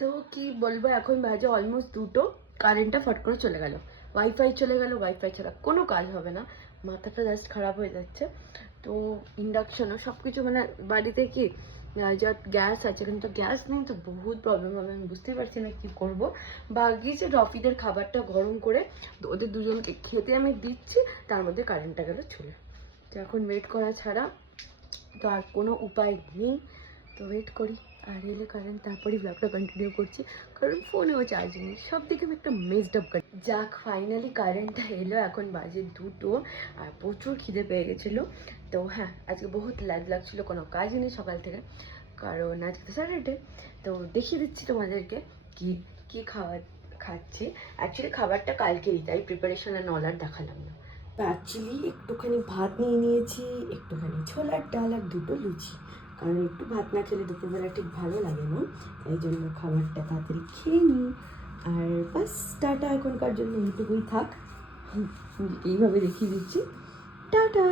তো কি বলবো, এখন বাজে অলমোস্ট 2টো, কারেন্টটা ফট করে চলে গেল, ওয়াইফাই চলে গেল, ওয়াইফাই ছাড়া কোনো কাজ হবে না, মাথাটা জাস্ট খারাপ হয়ে যাচ্ছে। তো ইন্ডাকশনও সব কিছু মানে বাড়িতে কি যা গ্যাস আছে, কিন্তু গ্যাস নেই তো বহুত প্রবলেম হবে, আমি বুঝতেই পারছি না কী করবো। ভাগ্যিস রফিদের খাবারটা গরম করে ওদের দুজনকে খেতে আমি দিচ্ছি, তার মধ্যে কারেন্টটা গেল চলে। তো এখন ওয়েট করা ছাড়া তো আর কোনো উপায় নেই, তো ওয়েট করি। আর এলে কারেন্ট তারপরেই ব্লগটা কন্টিনিউ করছি, কারণ ফোনেও চার্জ নেই, সব দিকে আমি একটা মেজড আপ করি। যাক ফাইনালি কারেন্টটা এলো, এখন বাজে 2টো, আর প্রচুর খিদে পেয়ে গেছিলো। তো হ্যাঁ, আজকে বহুত ল্যাদ লাগছিলো, কোনো কাজই নেই সকাল থেকে, কারণ আজকে তো স্যাটারডে। তো দেখিয়ে দিচ্ছি তোমাদেরকে কি কি খাচ্ছি। অ্যাকচুয়ালি খাবারটা কালকেই, তাই প্রিপারেশন আর নল আর দেখালাম না। তো অ্যাকচুয়ালি একটুখানি ভাত নিয়ে নিয়েছি, একটুখানি ছোলার ডাল আর 2টো লুচি, কারণ একটু ভাত না খেলে দুপুরবেলা ঠিক ভালো লাগে না, তাই জন্য খাবারটা তাড়াতাড়ি খেয়ে নিই। আর বাস টাটা, এখনকার জন্য এইটুকুই থাক, এইভাবে দেখিয়ে দিচ্ছি, টাটা।